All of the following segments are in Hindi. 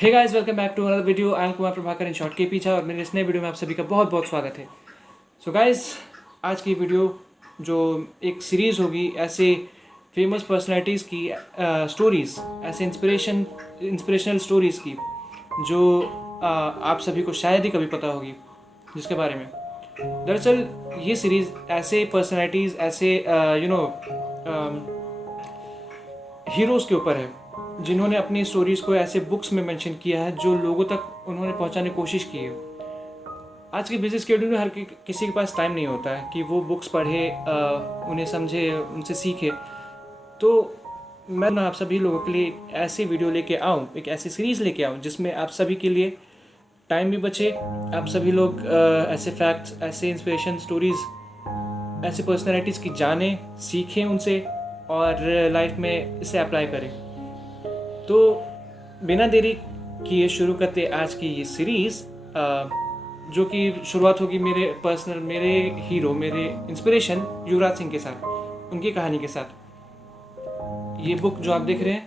Hey guys, welcome back to another video. I am Kumar Prabhakar in short के पीछे, और मेरे इस नए वीडियो में आप सभी का बहुत बहुत स्वागत है। सो गाइस, आज की वीडियो जो एक सीरीज़ होगी ऐसे फेमस पर्सनालिटीज़ की स्टोरीज़, ऐसे इंस्पिरेशनल स्टोरीज़ की जो आप सभी को शायद ही कभी पता होगी, जिसके बारे में दरअसल ये सीरीज़ ऐसे पर्सनालिटीज़, ऐसे हीरोज़ के ऊपर है जिन्होंने अपनी स्टोरीज़ को ऐसे बुक्स में मेंशन किया है जो लोगों तक उन्होंने पहुंचाने की कोशिश की है। आज के बिजी स्केड्यूल में हर किसी के पास टाइम नहीं होता है कि वो बुक्स पढ़े, उन्हें समझे, उनसे सीखे। तो मैं आप सभी लोगों के लिए ऐसी वीडियो लेके आऊँ, एक ऐसी सीरीज़ लेके आऊँ जिसमें आप सभी के लिए टाइम भी बचे, आप सभी लोग ऐसे फैक्ट्स, ऐसे इंस्पिरेशन स्टोरीज़, ऐसे पर्सनैलिटीज़ की जानें, सीखें उनसे और लाइफ में इसे अप्लाई करें। तो बिना देरी किए शुरू करते आज की ये सीरीज़, जो कि शुरुआत होगी मेरे हीरो, मेरे इंस्पिरेशन युवराज सिंह के साथ, उनकी कहानी के साथ। ये बुक जो आप देख रहे हैं,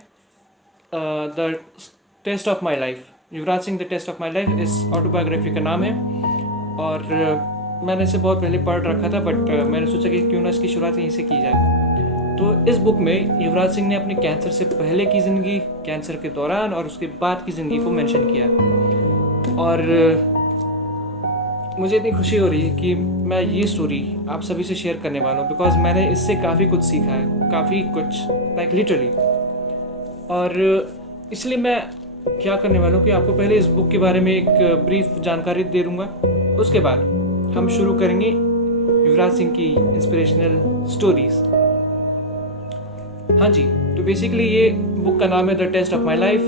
the test of my life, Yuvraj Singh the test of my life, इस ऑटोबायोग्राफी का नाम है। और मैंने इसे बहुत पहले पढ़ रखा था, बट मैंने सोचा कि क्यों ना इसकी शुरुआत यहीं से की जाए। तो इस बुक में युवराज सिंह ने अपने कैंसर से पहले की ज़िंदगी, कैंसर के दौरान और उसके बाद की ज़िंदगी को मेंशन किया। और मुझे इतनी खुशी हो रही है कि मैं ये स्टोरी आप सभी से शेयर करने वाला हूँ, बिकॉज मैंने इससे काफ़ी कुछ सीखा है, काफ़ी कुछ, लाइक लिटरली। और इसलिए मैं क्या करने वाला हूँ कि आपको पहले इस बुक के बारे में एक ब्रीफ जानकारी दे दूँगा, उसके बाद हम शुरू करेंगे युवराज सिंह की इंस्पिरेशनल स्टोरीज़। हाँ जी, तो बेसिकली ये बुक का नाम है the test of my life,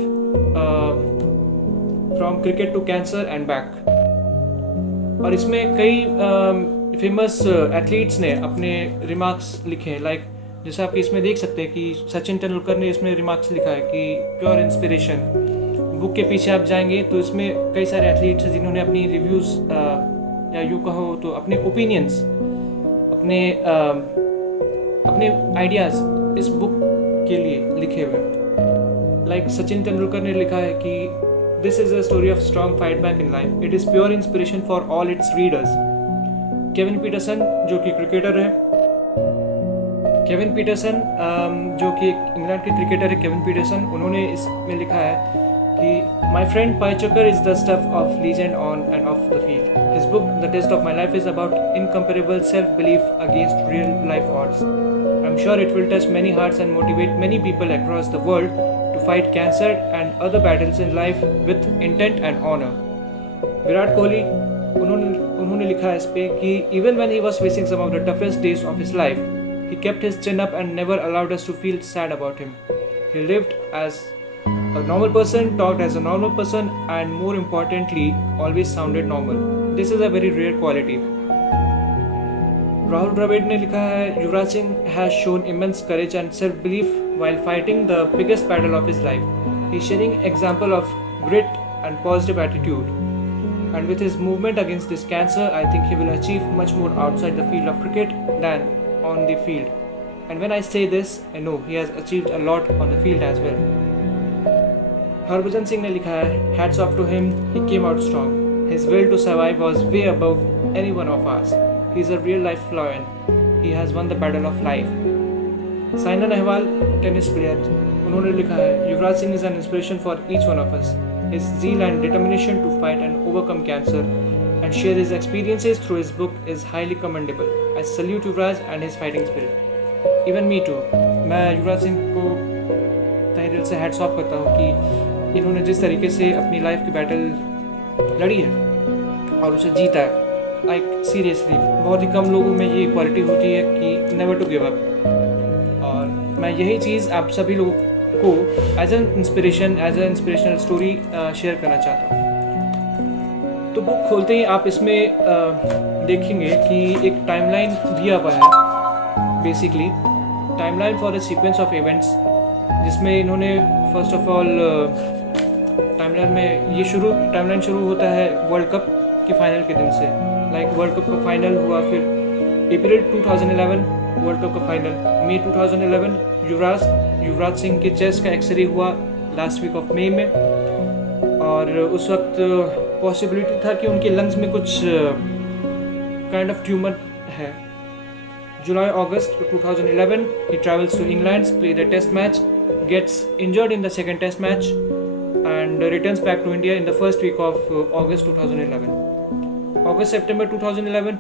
from cricket to cancer and back. और इसमें कई फेमस एथलीट्स ने अपने रिमार्क्स लिखे हैं, लाइक जैसे आप इसमें देख सकते हैं कि सचिन तेंदुलकर ने इसमें रिमार्क्स लिखा है कि प्योर इंस्पिरेशन। बुक के पीछे आप जाएंगे तो इसमें कई सारे एथलीट्स हैं जिन्होंने अपनी रिव्यूज़ या यूँ कहो तो अपने ओपिनियंस, अपने आइडियाज़ इस बुक के लिए लिखे हुए। लाइक सचिन तेंदुलकर ने लिखा है कि this is a story of strong fight back in life, it is pure inspiration for all it's readers. Kevin Pietersen, जो कि क्रिकेटर है, जो कि इंग्लैंड के क्रिकेटर है, केविन पीटरसन, उन्होंने इसमें लिखा है कि माई फ्रेंड पाइचकर is the stuff of legend on and off the field. His book the test of my life is about incomparable self belief against real life odds. I'm sure it will touch many hearts and motivate many people across the world to fight cancer and other battles in life with intent and honor. Virat Kohli, उन्होंने लिखा है इस पे कि even when he was facing some of the toughest days of his life, he kept his chin up and never allowed us to feel sad about him. He lived as a normal person, talked as a normal person, and more importantly, always sounded normal. This is a very rare quality. Rahul Dravid ने लिखा है, Yuvraj Singh has shown immense courage and self belief while fighting the biggest battle of his life. He is sharing example of grit and positive attitude. And with his movement against this cancer, I think he will achieve much more outside the field of cricket than on the field. And when I say this, I know he has achieved a lot on the field as well. Harbhajan Singh ने लिखा है, hats off to him, he came out strong. His will to survive was way above any one of ours. He is a real life lion. He has won the battle of life. Saina Nehwal, tennis player, उन्होंने लिखा है, Yuvraj Singh is an inspiration for each one of us. His zeal and determination to fight and overcome cancer and share his experiences through his book is highly commendable. I salute Yuvraj and his fighting spirit. Even me too. मैं युवराज सिंह को तहे दिल से हैट्स ऑफ करता हूँ कि इन्होंने जिस तरीके से अपनी लाइफ की बैटल लड़ी है और उसे जीता है। लाइक सीरियसली बहुत ही कम लोगों में ये क्वालिटी होती है कि नेवर टू गिव अप। और मैं यही चीज़ आप सभी लोगों को as an inspirational story share करना चाहता हूँ। तो बुक खोलते ही आप इसमें देखेंगे कि एक टाइमलाइन दिया हुआ है, basically timeline for a sequence of events, जिसमें इन्होंने फर्स्ट ऑफ ऑल टाइमलाइन शुरू होता है वर्ल्ड कप के फाइनल के दिन से। लाइक वर्ल्ड कप का फाइनल हुआ, फिर अप्रैल 2011 वर्ल्ड कप का फाइनल। मई 2011 युवराज सिंह के चेस्ट का एक्सरे हुआ लास्ट वीक ऑफ मई में, और उस वक्त पॉसिबिलिटी था कि उनके लंग्स में कुछ काइंड ऑफ ट्यूमर है। July August 2011 he travels to England, plays a test match, gets injured in the second test match and returns back to India in the first week of August 2011. August-September 2011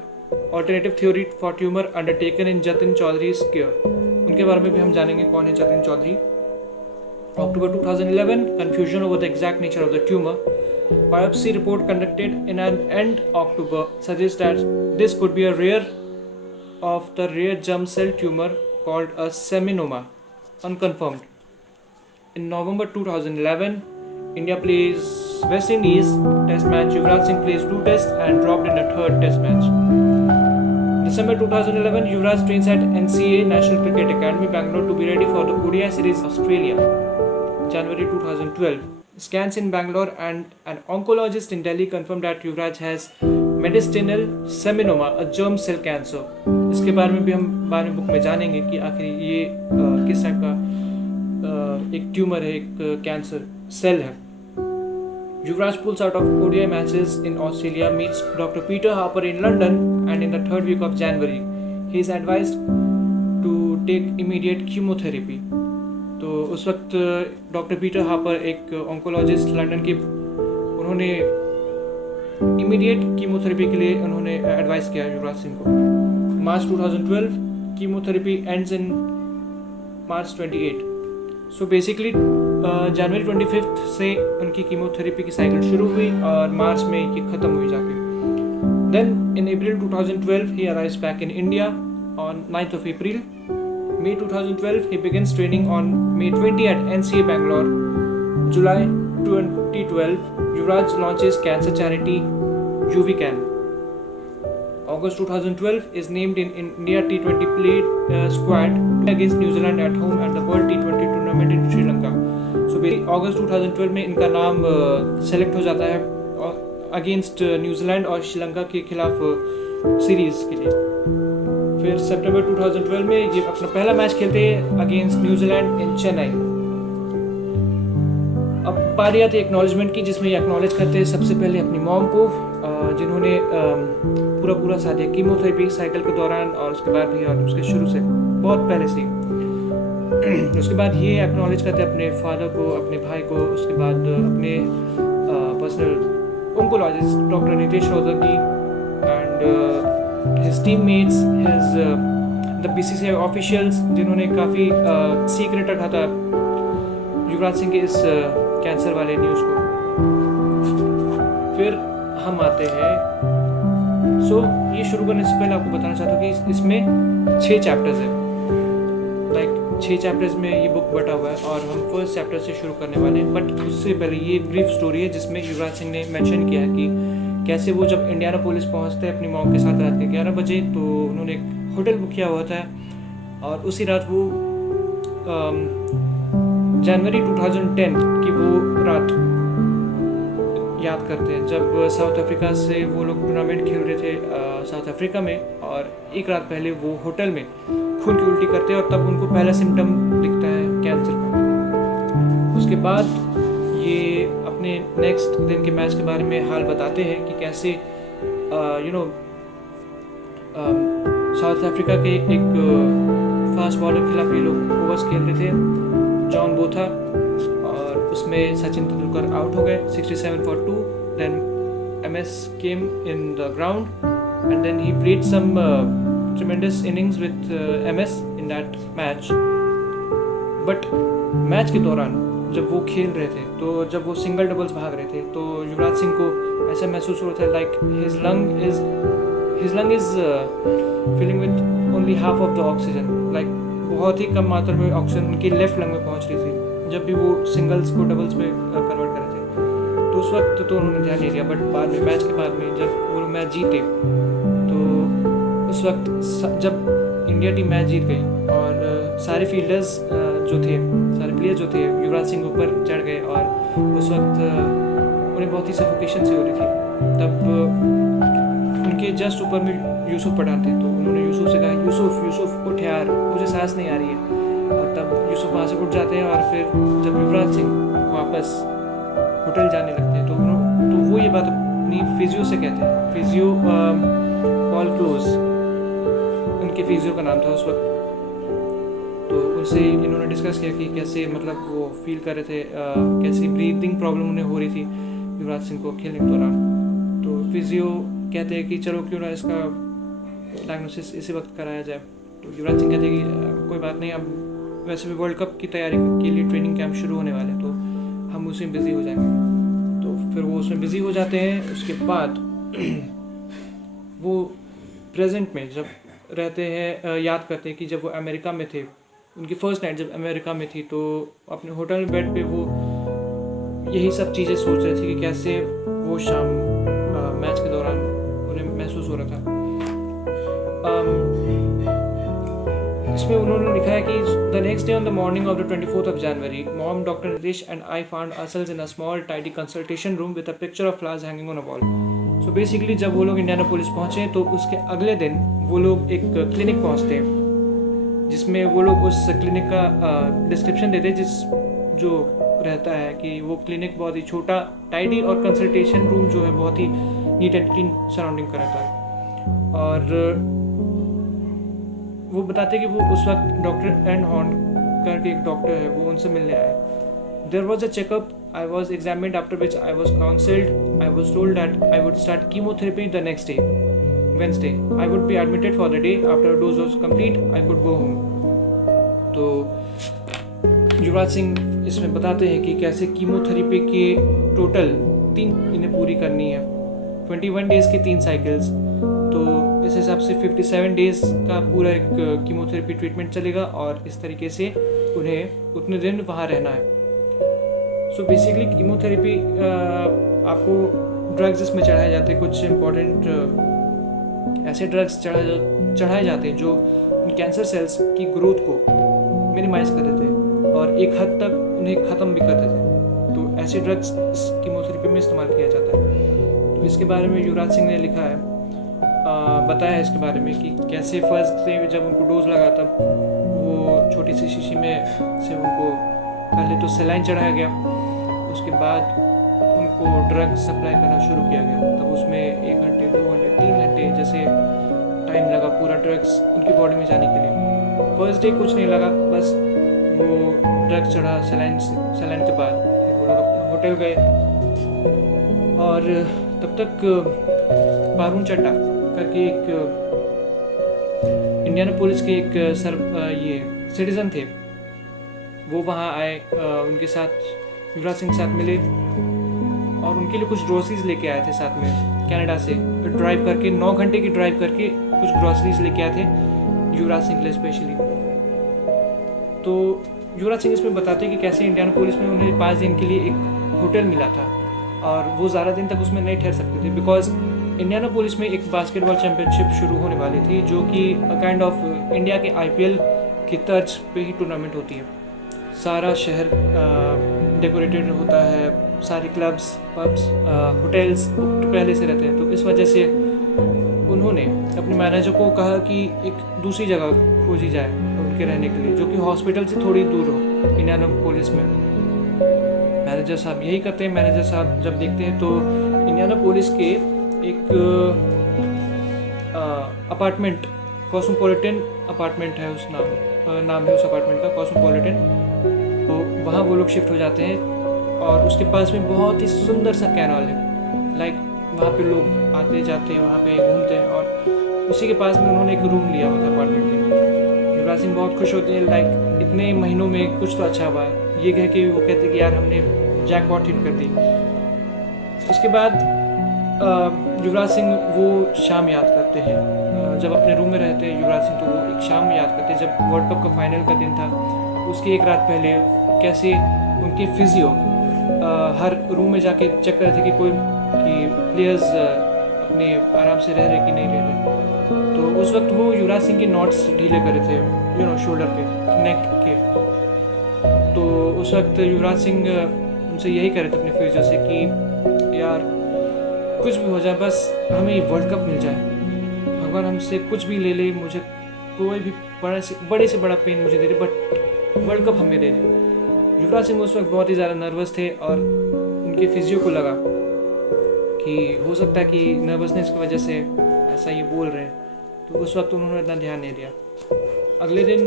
alternative theory for tumor undertaken in Jatin Chaudhary's care. उनके बारे में भी हम जानेंगे कौन है Jatin Chaudhary. October 2011 confusion over the exact nature of the tumor. Biopsy report conducted in an end October suggests that this could be a rare germ cell tumor called a seminoma, unconfirmed. In November 2011, India plays West Indies test match. Yuvraj Singh plays 2 tests and dropped in the 3rd test match. December 2011, Yuvraj trains at NCA National Cricket Academy, Bangalore to be ready for the ODI series Australia. January 2012, scans in Bangalore and an oncologist in Delhi confirmed that Yuvraj has mediastinal seminoma, a germ cell cancer. इसके बारे में भी हम बाद में बुक में जानेंगे कि आखिर ये किस टाइप का एक ट्यूमर है, एक कैंसर सेल है। Yuvraj pulls out of ODI matches in Australia, meets Dr. Peter Harper in London, and in the 3rd week of January, he is advised to take immediate chemotherapy. तो उस वक्त डॉक्टर पीटर हापर एक ऑन्कोलॉजिस्ट लंदन के, उन्होंने इमीडिएट कीमोथेरेपी के लिए उन्होंने एडवाइस किया युवराज सिंह को। March 2012 chemotherapy ends in March 28। So basically जनवरी 25 से उनकी कीमोथेरेपी की साइकिल शुरू हुई और मार्च में ये ख़त्म हुई जाके। देन इन अप्रैल 2012 ही arrives back in India on 9th of April. May 2012 he begins training on May 20 at NCA Bangalore. July 2012 Yuvraj launches cancer charity UVCAN. August 2012 is named in India T20 play squad against New Zealand at home and the World T20 tournament in Sri Lanka. So August 2012 में इनका नाम सेलेक्ट हो जाता है अगेंस्ट न्यूजीलैंड और श्रीलंका के खिलाफ सीरीज के लिए। फिर सितंबर 2012 में ये अपना पहला मैच खेलते हैं अगेंस्ट न्यूजीलैंड इन चेन्नई। अब बारी आती है एक्नॉलेजमेंट की, जिसमें ये एक्नॉलेज करते हैं सबसे पहले अपनी मॉम को, जिन्होंने पूरा साथ दिया कीमोथेरेपी साइकिल के दौरान और उसके बाद भी और उसके शुरू से बहुत पहले से। उसके बाद ये एक्नॉलेज करते हैं अपने फादर को, अपने भाई को, उसके बाद अपने personal oncologist doctor Nitesh Rohatgi and his teammates, the BCCI officials, जिन्होंने काफ़ी सीक्रेट रखा था युवराज सिंह के इस कैंसर वाले न्यूज़ को। फिर हम आते हैं, ये शुरू करने से पहले आपको बताना चाहता हूँ कि इसमें 6 चैप्टर्स हैं, 6 चैप्टर्स में ये बुक बटा हुआ है और हम फर्स्ट चैप्टर से शुरू करने वाले हैं। बट उससे पहले ये ब्रीफ स्टोरी है जिसमें युवराज सिंह ने मेंशन किया है कि कैसे वो जब इंडियानापोलिस पहुंचते हैं अपनी मॉम के साथ रात के 11 बजे, तो उन्होंने एक होटल बुक किया हुआ था और उसी रात वो जनवरी 2010 की वो रात याद करते हैं जब साउथ अफ्रीका से वो लोग टूर्नामेंट खेल रहे थे साउथ अफ्रीका में, और एक रात पहले वो होटल में खून की उल्टी करते हैं और तब उनको पहला सिम्टम दिखता है कैंसर का। उसके बाद ये अपने नेक्स्ट दिन के मैच के बारे में हाल बताते हैं कि कैसे साउथ अफ्रीका के एक फास्ट बॉलर के खिलाफ ये लोग ओवर्स खेल रहे थे, जॉन बोथा, और उसमें सचिन तेंदुलकर आउट हो गए 67 for 2। Then MS came in the ground and then he played some tremendous innings with MS in that match. But match के दौरान जब वो खेल रहे थे, तो जब वो सिंगल डबल्स भाग रहे थे, तो युवराज सिंह को ऐसा महसूस हो रहा था like his lung is filling with only half of the oxygen, like बहुत ही कम मात्रा में ऑक्सीजन उनकी लेफ्ट लंग में पहुंच रही थी जब भी वो सिंगल्स को डबल्स में कन्वर्ट कर रहे थे। तो उस वक्त तो उन्होंने ध्यान नहीं दिया, बट बाद में मैच के बाद में जब वो मैच जीते, तो उस वक्त जब इंडिया टीम मैच जीत गई और सारे फील्डर्स जो थे, सारे प्लेयर जो थे युवराज सिंह ऊपर चढ़ गए और उस वक्त उन्हें बहुत ही सफोकेशन से हो रही थी। तब उनके जस्ट ऊपर में यूसुफ पठान थे, तो उन्होंने यूसुफ से कहा यूसुफ उठ यार, मुझे सांस नहीं आ रही है। और तब यूसुफ वहाँ से उठ जाते हैं और फिर जब युवराज सिंह वापस होटल जाने लगते हैं तो वो ये बात अपनी फिजियो से कहते हैं। फिजियो पॉल क्लोज उनके फिजियो का नाम था उस वक्त। तो उनसे इन्होंने डिस्कस किया कि कैसे मतलब वो फील कर रहे थे, कैसी ब्रीदिंग प्रॉब्लम उन्हें हो रही थी युवराज सिंह को खेलने के दौरान। तो फिजियो कहते हैं कि चलो क्यों ना इसका डायग्नोसिस इसी वक्त कराया जाए। तो युवराज सिंह कहते हैं कि कोई बात नहीं, अब वैसे भी वर्ल्ड कप की तैयारी के लिए ट्रेनिंग कैंप शुरू होने वाले हैं, तो हम उसी में बिज़ी हो जाएंगे। तो फिर वो उसमें बिज़ी हो जाते हैं। उसके बाद वो प्रेजेंट में जब रहते हैं, याद करते हैं कि जब वो अमेरिका में थे, उनकी फर्स्ट नाइट जब अमेरिका में थी, तो अपने होटल बेड पे वो यही सब चीज़ें सोच रहे थे कि कैसे वो शाम मैच के दौरान उन्हें महसूस हो रहा था। इसमें उन्होंने लिखा है कि the next day on the morning of the 24th of January, mom, doctor Nitish and I found ourselves in a small tidy consultation room with a picture of flowers hanging on a wall. So basically जब वो लोग इंडियानापोलिस पहुँचे तो उसके अगले दिन वो लोग एक क्लिनिक पहुँचते हैं, जिसमें वो लोग उस क्लिनिक का डिस्क्रिप्शन देते हैं, जो रहता है कि वो क्लिनिक बहुत ही छोटा, टाइडी और कंसल्टेशन रूम जो है बहुत ही नीट एंड क्लीन सराउंडिंग का रहता है। और वो बताते हैं कि वो उस वक्त डॉक्टर एंड हॉर्न करके एक डॉक्टर है, वो उनसे मिलने आए। There was a checkup, I was examined, after which I was counselled, I was told that I would start chemotherapy the next day Wednesday. I would be admitted for the day. After a dose was complete, I could go home. तो युवराज सिंह इसमें बताते हैं कि कैसे कीमोथेरेपी के टोटल 3 इन्हें पूरी करनी है, 21 डेज़ के 3 साइकिल्स। तो इस हिसाब से 57 डेज़ का पूरा एक कीमोथेरेपी ट्रीटमेंट चलेगा और इस तरीके से उन्हें उतने दिन वहाँ रहना है। सो बेसिकली कीमोथेरेपी आपको ड्रग्स इसमें चढ़ाए जाते हैं, कुछ इम्पॉर्टेंट ऐसे ड्रग्स चढ़ाए जाते हैं जो कैंसर सेल्स की ग्रोथ को मिनिमाइज कर देते हैं और एक हद तक उन्हें ख़त्म भी कर देते हैं। तो ऐसे ड्रग्स इस कीमोथेरेपी में इस्तेमाल किया जाता है। तो इसके बारे में युवराज सिंह ने लिखा है, बताया है इसके बारे में कि कैसे फर्स्ट से जब उनको डोज लगा तब वो छोटी सी शीशी में से उनको पहले तो सलाइन चढ़ाया गया, उसके बाद उनको ड्रग सप्लाई करना शुरू किया गया। तब उसमें 1 घंटे 2 घंटे 3 घंटे जैसे टाइम लगा पूरा ड्रग्स उनकी बॉडी में जाने के लिए। फर्स्ट डे कुछ नहीं लगा, बस वो ड्रग्स चढ़ा सलाइन के बाद वो लोग अपने होटल गए और तब तक पारून चड्डा करके एक इंडियानापोलिस के एक ये सिटीजन थे, वो वहाँ आए, उनके साथ युवराज सिंह के साथ मिले और उनके लिए कुछ ग्रोसरीज लेके आए थे साथ में कनाडा से। ड्राइव करके 9 घंटे की ड्राइव करके कुछ ग्रोसरीज लेके आए थे युवराज सिंह के लिए स्पेशली। तो युवराज सिंह इसमें बताते हैं कि कैसे इंडियानापोलिस में उन्हें 5 दिन के लिए एक होटल मिला था और वो ज़्यादा दिन तक उसमें नहीं ठहर सकते थे, बिकॉज इंडियानापोलिस में एक बास्केटबॉल चैम्पियनशिप शुरू होने वाली थी, जो कि काइंड ऑफ इंडिया के IPL की तर्ज पे ही टूर्नामेंट होती है। सारा शहर डेकोरेटेड होता है, सारे क्लब्स, पब्स, होटल्स पहले से रहते हैं। तो इस वजह से उन्होंने अपने मैनेजर को कहा कि एक दूसरी जगह खोजी जाए उनके रहने के लिए, जो कि हॉस्पिटल से थोड़ी दूर हो इंडियानापोलिस में। मैनेजर साहब यही करते हैं। मैनेजर साहब जब देखते हैं तो इंडियानापोलिस के एक अपार्टमेंट, कॉस्मोपॉलिटन अपार्टमेंट है, उस नाम है उस अपार्टमेंट का, कॉस्मोपॉलिटन। तो वहाँ वो लोग शिफ्ट हो जाते हैं और उसके पास में बहुत ही सुंदर सा कैनाल है, लाइक वहाँ पे लोग आते जाते हैं, वहाँ पे घूमते हैं और उसी के पास में उन्होंने एक रूम लिया हुआ था अपार्टमेंट में। युवराज सिंह बहुत खुश होते हैं, लाइक इतने महीनों में कुछ तो अच्छा हुआ है, ये कह के वो कहते हैं कि यार हमने जैकपॉट हिट कर दी। उसके बाद युवराज सिंह वो शाम याद करते हैं, जब अपने रूम में रहते हैं युवराज सिंह, तो वो एक शाम याद करते हैं जब वर्ल्ड कप का फाइनल का दिन था। उसकी एक रात पहले कैसे उनके फिजियो हर रूम में जाके चेक कर रहे थे कि प्लेयर्स अपने आराम से रह रहे कि नहीं रह रहे। तो उस वक्त वो युवराज सिंह के नॉट्स ढीले कर रहे थे, शोल्डर के, नेक के। तो उस वक्त युवराज सिंह उनसे यही कह रहे थे अपने फिजियो से कि यार कुछ भी हो जाए, बस हमें वर्ल्ड कप मिल जाए, भगवान हमसे कुछ भी ले ले, मुझे कोई भी बड़े से बड़ा पेन मुझे दे दे, बट वर्ल्ड कप हमें दे दे। युवराज सिंह उस वक्त बहुत ही ज़्यादा नर्वस थे और उनके फिजियो को लगा कि हो सकता है कि नर्वसनेस की वजह से ऐसा ये बोल रहे हैं, तो उस वक्त उन्होंने इतना ध्यान नहीं दिया। अगले दिन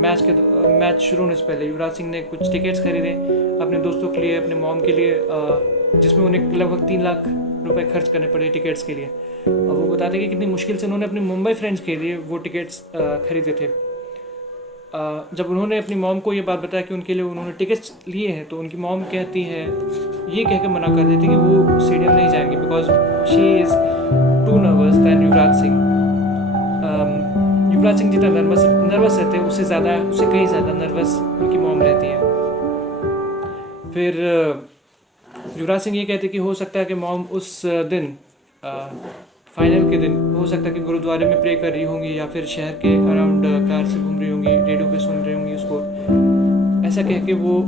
मैच शुरू होने से पहले युवराज सिंह ने कुछ टिकट्स खरीदे अपने दोस्तों के लिए, अपने मॉम के लिए, जिसमें उन्हें लगभग 3 लाख रुपए खर्च करने पड़े टिकट्स के लिए। और वो बताते कि कितनी मुश्किल से उन्होंने अपने मुंबई फ्रेंड्स के लिए वो टिकट्स खरीदे थे। जब उन्होंने अपनी मॉम को ये बात बताया कि उनके लिए उन्होंने टिकट्स लिए हैं, तो उनकी मॉम कहती है, ये कह के मना कर देती कि वो स्टेडियम नहीं जाएंगे because she is too nervous than Yuvraj Singh. Yuvraj Singh जितना नर्वस रहते हैं उससे कहीं ज़्यादा नर्वस उनकी मॉम रहती है। फिर युवराज सिंह ये कहते कि हो सकता है कि मॉम उस दिन फाइनल के दिन हो सकता है कि गुरुद्वारे में प्रे कर रही होंगी या फिर शहर के अराउंड कार से घूम रही होंगी, रेडियो पे सुन रही होंगी उसको। ऐसा कह के वो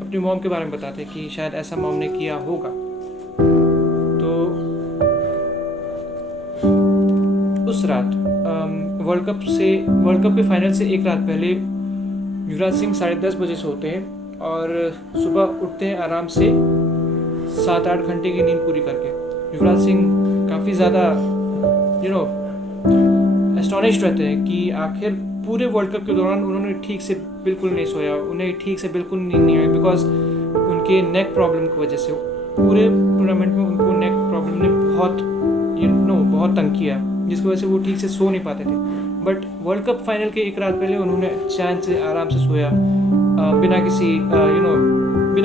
अपनी मॉम के बारे में बताते कि शायद ऐसा मॉम ने किया होगा। तो उस रात वर्ल्ड कप के फाइनल से एक रात पहले युवराज सिंह 10:30 बजे सोते हैं और सुबह उठते हैं आराम से 7-8 घंटे की नींद पूरी करके। युवराज सिंह काफ़ी ज़्यादा एस्टॉनिश्ड रहते हैं कि आखिर पूरे वर्ल्ड कप के दौरान उन्होंने ठीक से बिल्कुल नहीं सोया, उन्हें ठीक से बिल्कुल नींद नहीं आई बिकॉज उनके नेक प्रॉब्लम की वजह से। पूरे टूर्नामेंट में उनको नेक प्रॉब्लम ने बहुत तंग किया, जिसकी वजह से वो ठीक से सो नहीं पाते थे। बट वर्ल्ड कप फाइनल के एक रात पहले उन्होंने चैन से आराम से सोया, बिना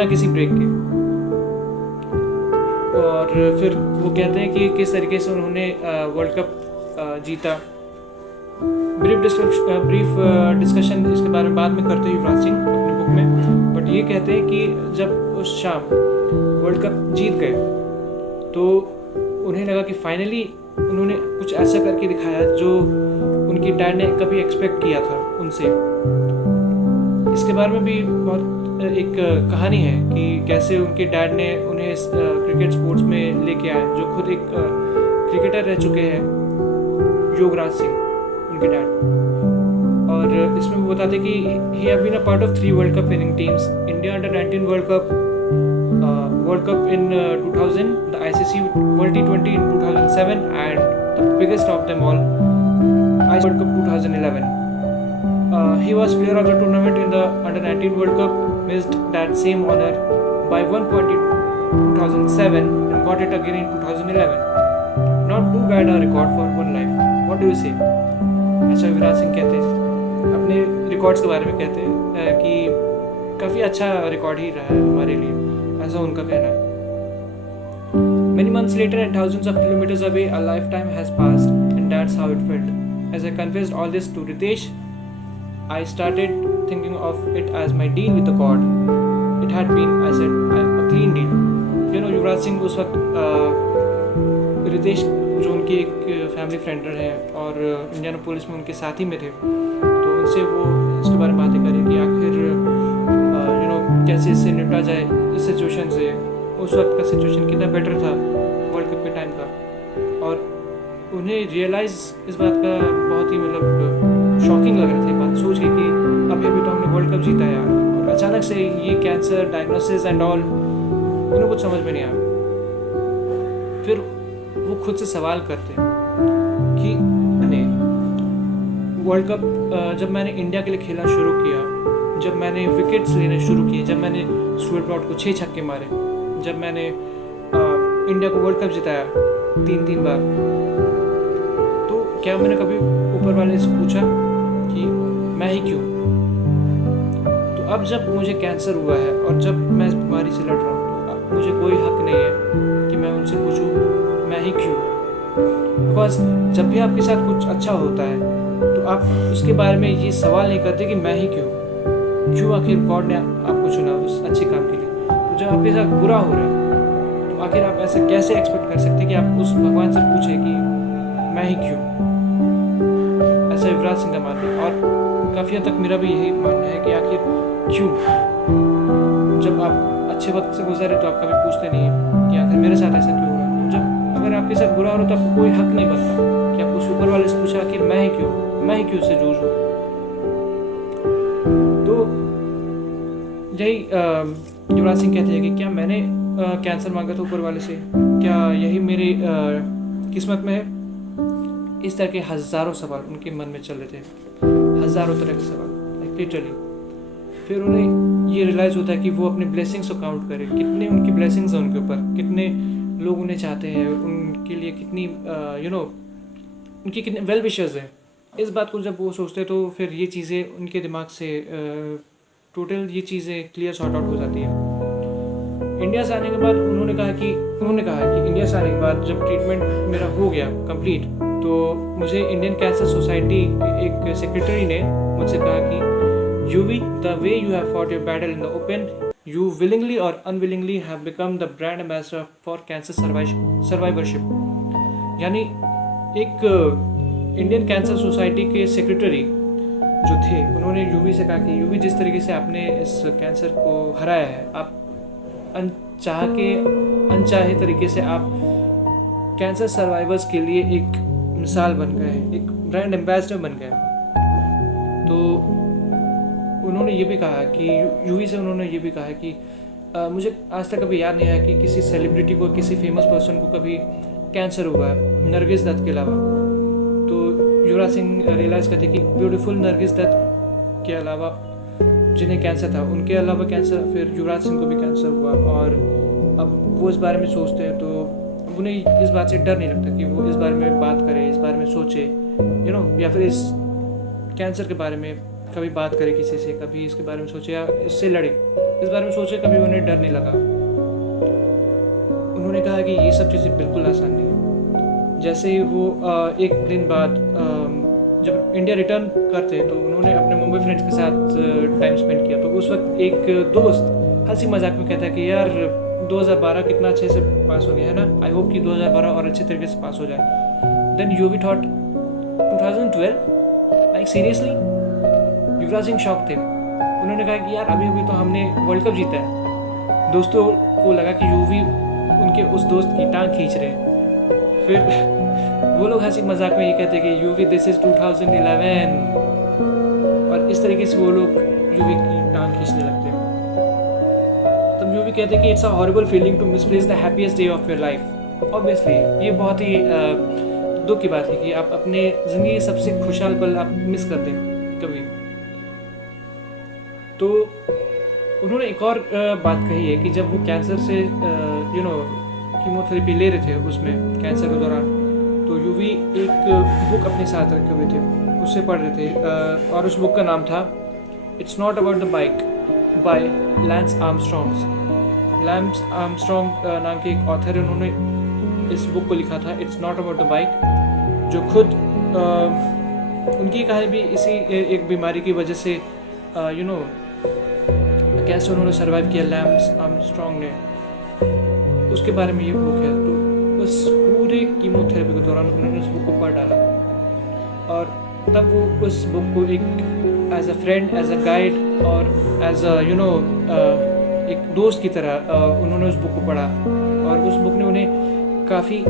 किसी ब्रेक के। और फिर वो कहते हैं कि किस तरीके से उन्होंने वर्ल्ड कप जीता। ब्रीफ डिस्कशन इसके बारे में बाद में करते हैं युवराज सिंह अपने बुक में, बट ये कहते हैं कि जब उस शाम वर्ल्ड कप जीत गए तो उन्हें लगा कि फाइनली उन्होंने कुछ ऐसा करके दिखाया जो उनके डैड ने कभी एक्सपेक्ट किया था उनसे। इसके बारे में भी बहुत एक कहानी है कि कैसे उनके डैड ने उन्हें क्रिकेट स्पोर्ट्स में लेके आए, जो खुद एक क्रिकेटर रह चुके हैं, योगराज सिंह उनके डैड। और इसमें वो बताते कि he have been a part of 3 world cup winning teams, India under nineteen world cup in 2000, the ICC World T20 in 2007 and the biggest of them all, ICC World Cup 2011. He was player of the tournament in the under-19 World Cup, missed that same honor by 1 point in 2007 and got it again in 2011. Not too bad a record for one life. What do you say? ऐसा युवराज सिंह कहते हैं अपने रिकॉर्ड्स के बारे में, कहते हैं कि काफ़ी अच्छा रिकॉर्ड ही रहा है हमारे लिए, ऐसा उनका कहना है। Many months later and thousands of kilometers away, a lifetime has passed and that's how it felt. As I confessed all this to Ritesh, I started thinking of it as my deal with the God. It had been, I said, a clean deal. Yuvraj Singh उस वक्त रितेश जो उनके एक फैमिली फ्रेंड हैं और इंडियन पुलिस में उनके साथी में थे, तो उनसे वो इसके बारे में बातें करी कि आखिर कैसे इससे निपटा जाए इस सिचुएशन से। उस वक्त का सिचुएशन कितना बेटर था वर्ल्ड कप के टाइम का, और उन्हें रियलाइज़ इस बात का बहुत ही शॉकिंग लग रही थी बात सोच के कि अभी तो हमने वर्ल्ड कप जीता यार, और अचानक से ये कैंसर डायग्नोसिस एंड ऑल उन्हें कुछ समझ में नहीं आया। फिर वो खुद से सवाल करते हैं कि मैंने वर्ल्ड कप जब मैंने इंडिया के लिए खेलना शुरू किया, जब मैंने विकेट्स लेने शुरू किए, जब मैंने स्टुअर्ट ब्रॉड को 6 छक्के मारे, जब मैंने इंडिया को वर्ल्ड कप जिताया 3 बार, तो क्या मैंने कभी ऊपर वाले से पूछा कि मैं ही क्यों? तो अब जब मुझे कैंसर हुआ है और जब मैं इस बीमारी से लड़ रहा हूँ, तो अब मुझे कोई हक नहीं है कि मैं उनसे पूछूं मैं ही क्यों। बिकॉज जब भी आपके साथ कुछ अच्छा होता है तो आप उसके बारे में ये सवाल नहीं करते कि मैं ही क्यों आखिर गॉड ने आपको चुना उस अच्छे काम के लिए। तो जब आपके साथ बुरा हो रहा है तो आखिर आप ऐसे कैसे एक्सपेक्ट कर सकते कि आप उस भगवान से पूछें कि मैं ही क्यों? ऐसा युवराज सिंह का मानना है, और काफ़ी हद तक मेरा भी यही मानना है कि आखिर क्यों? जब आप अच्छे वक्त से गुजरे तो आप कभी पूछते नहीं हैं कि आखिर मेरे साथ ऐसा क्यों हो रहा है। तो जब अगर आपके साथ बुरा हो रहा तो आपको कोई हक नहीं बनता कि आप उस ऊपर वाले से पूछा कि मैं ही क्यों उससे जूझूं। तो यही युवराज सिंह कहते हैं कि क्या मैंने कैंसर मांगा था ऊपर वाले से, क्या यही मेरी किस्मत में है। इस तरह के हज़ारों सवाल उनके मन में चल रहे थे, हज़ारों तरह के सवाल, लाइक लिटरली। फिर उन्हें ये रियलाइज़ होता है कि वो अपने ब्लेसिंग्स को काउंट करें, कितने उनकी ब्लेसिंग्स हैं उनके ऊपर, कितने लोग उन्हें चाहते हैं, उनके लिए कितनी उनकी कितने वेल विशर्स हैं। इस बात को जब वो सोचते हैं तो फिर ये चीज़ें उनके दिमाग से टोटल ये चीज़ें क्लियर सॉर्ट आउट हो जाती हैं। इंडिया से आने के बाद उन्होंने कहा कि इंडिया से आने के बाद जब ट्रीटमेंट मेरा हो गया कंप्लीट, तो मुझे इंडियन कैंसर सोसाइटी एक सेक्रेटरी ने मुझसे कहा कि Yuvi, the way you have fought your battle in the open, you willingly और unwillingly have become the brand ambassador for cancer survivorship. यानी एक इंडियन कैंसर सोसाइटी के सेक्रेटरी जो थे, उन्होंने यूवी से कहा कि यूवी, जिस तरीके से आपने इस कैंसर को हराया है, आप अनचाहे तरीके से आप कैंसर सर्वाइवर्स के लिए एक मिसाल बन गए, एक ब्रांड एम्बेसडर बन गए। तो उन्होंने ये भी कहा कि यूवी से उन्होंने ये भी कहा कि मुझे आज तक कभी याद नहीं आया कि किसी सेलिब्रिटी को, किसी फेमस पर्सन को कभी कैंसर हुआ है नरगिस दत्त के अलावा। तो युवराज सिंह रियलाइज़ करते कि ब्यूटीफुल नरगिस दत्त के अलावा जिन्हें कैंसर था, उनके अलावा कैंसर फिर युवराज सिंह को भी कैंसर हुआ। और अब वो इस बारे में सोचते हैं तो उन्हें इस बात से डर नहीं लगता कि वो इस बारे में बात करें, इस बारे में सोचे, या फिर इस कैंसर के बारे में कभी बात करे किसी से, कभी इसके बारे में सोचे या इससे लड़े, इस बारे में सोचे, कभी उन्हें डर नहीं लगा। उन्होंने कहा कि ये सब चीज़ें बिल्कुल आसान नहीं है। जैसे ही वो एक दिन बाद जब इंडिया रिटर्न करते तो उन्होंने अपने मुंबई फ्रेंड्स के साथ टाइम स्पेंड किया। तो उस वक्त एक दोस्त हंसी मजाक में कहता है कि यार 2012 कितना अच्छे से पास हो गया है ना, आई होप कि 2012 और अच्छे तरीके से पास हो जाए। Then Yuvi thought 2012, like seriously. Yuvraj Singh shock थे। उन्होंने कहा कि यार अभी तो हमने वर्ल्ड कप जीता है। दोस्तों को लगा कि यूवी उनके उस दोस्त की टांग खींच रहे हैं। फिर वो लोग हंसी मजाक में ये कहते हैं कि यूवी दिस इज 2011, और इस तरीके से वो लोग यूवी की टांग खींचने लगते हैं। तब यूवी कहते हैं कि it's a horrible feeling to misplace the happiest day of your life. Obviously ये बहुत ही दुख की बात है कि आप अपने ज़िंदगी के सबसे खुशहाल पल आप मिस कर दें कभी। तो उन्होंने एक और बात कही है कि जब वो कैंसर से कीमोथेरेपी ले रहे थे उसमें कैंसर के दौरान, तो यूवी एक बुक अपने साथ रखे हुए थे, उससे पढ़ रहे थे, और उस बुक का नाम था it's not about the bike by Lance Armstrong. Lance Armstrong नाम के एक ऑथर है, उन्होंने इस बुक को लिखा था it's not about the bike, जो खुद उनकी कहानी भी इसी एक बीमारी की वजह से कैसे उन्होंने सर्वाइव किया लैंस आर्मस्ट्रॉन्ग ने, उसके बारे में ये बुक है। तो उस पूरे कीमोथेरेपी के दौरान उन्होंने उस बुक को पढ़ डाला, और तब वो उस बुक को एक as a friend, as a guide और एज अ एक दोस्त की तरह उन्होंने उस बुक को पढ़ा, और उस बुक ने उन्हें काफ़ी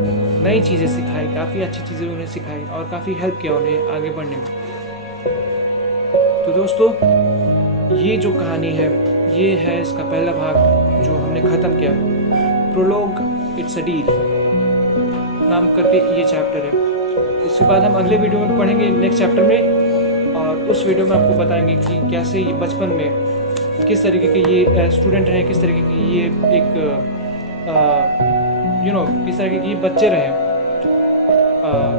नई चीज़ें सिखाई, काफ़ी अच्छी चीज़ें उन्हें सिखाई और काफ़ी हेल्प किया उन्हें आगे बढ़ने में। तो दोस्तों ये जो कहानी है ये है इसका पहला भाग जो हमने ख़त्म किया, प्रोलॉग इट्स अ डील नाम करके ये चैप्टर है। इसके बाद हम अगले वीडियो में पढ़ेंगे नेक्स्ट चैप्टर में, और उस वीडियो में आपको बताएंगे कि कैसे ये बचपन में किस तरीके के ये स्टूडेंट हैं, किस तरीके की ये एक किस तरीके के ये बच्चे रहे,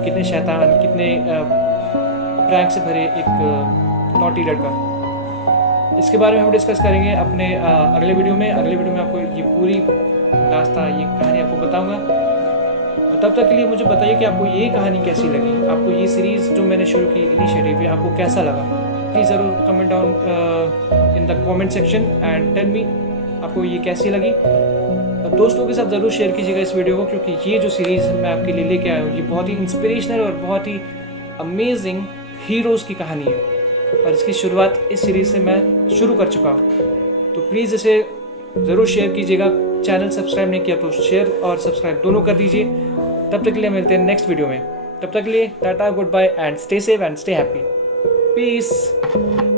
कितने शैतान, कितने प्रैंक से भरे एक नॉटी लड़का। इसके बारे में हम डिस्कस करेंगे अपने अगले वीडियो में। अगले वीडियो में आपको ये पूरी दास्तां, ये कहानी आपको बताऊंगा। और तब तक के लिए मुझे बताइए कि आपको ये कहानी कैसी लगी, आपको ये सीरीज़ जो मैंने शुरू की इनिशिएटिव, आपको कैसा लगा। प्लीज़ ज़रूर comment down in the comment section and tell me आपको ये कैसी लगी। और दोस्तों के साथ ज़रूर शेयर कीजिएगा इस वीडियो को, क्योंकि ये जो सीरीज़ मैं आपके लिए लेके आया हूँ ये बहुत ही इंस्पिरेशनल और बहुत ही अमेजिंग हीरोज़ की कहानी है, और इसकी शुरुआत इस सीरीज़ से मैं शुरू कर चुका हूँ। तो प्लीज़ इसे ज़रूर शेयर कीजिएगा। चैनल सब्सक्राइब नहीं किया तो शेयर और सब्सक्राइब दोनों कर दीजिए। तब तक के लिए मिलते हैं नेक्स्ट वीडियो में। तब तक के लिए tata, goodbye and stay safe and stay happy. Piece.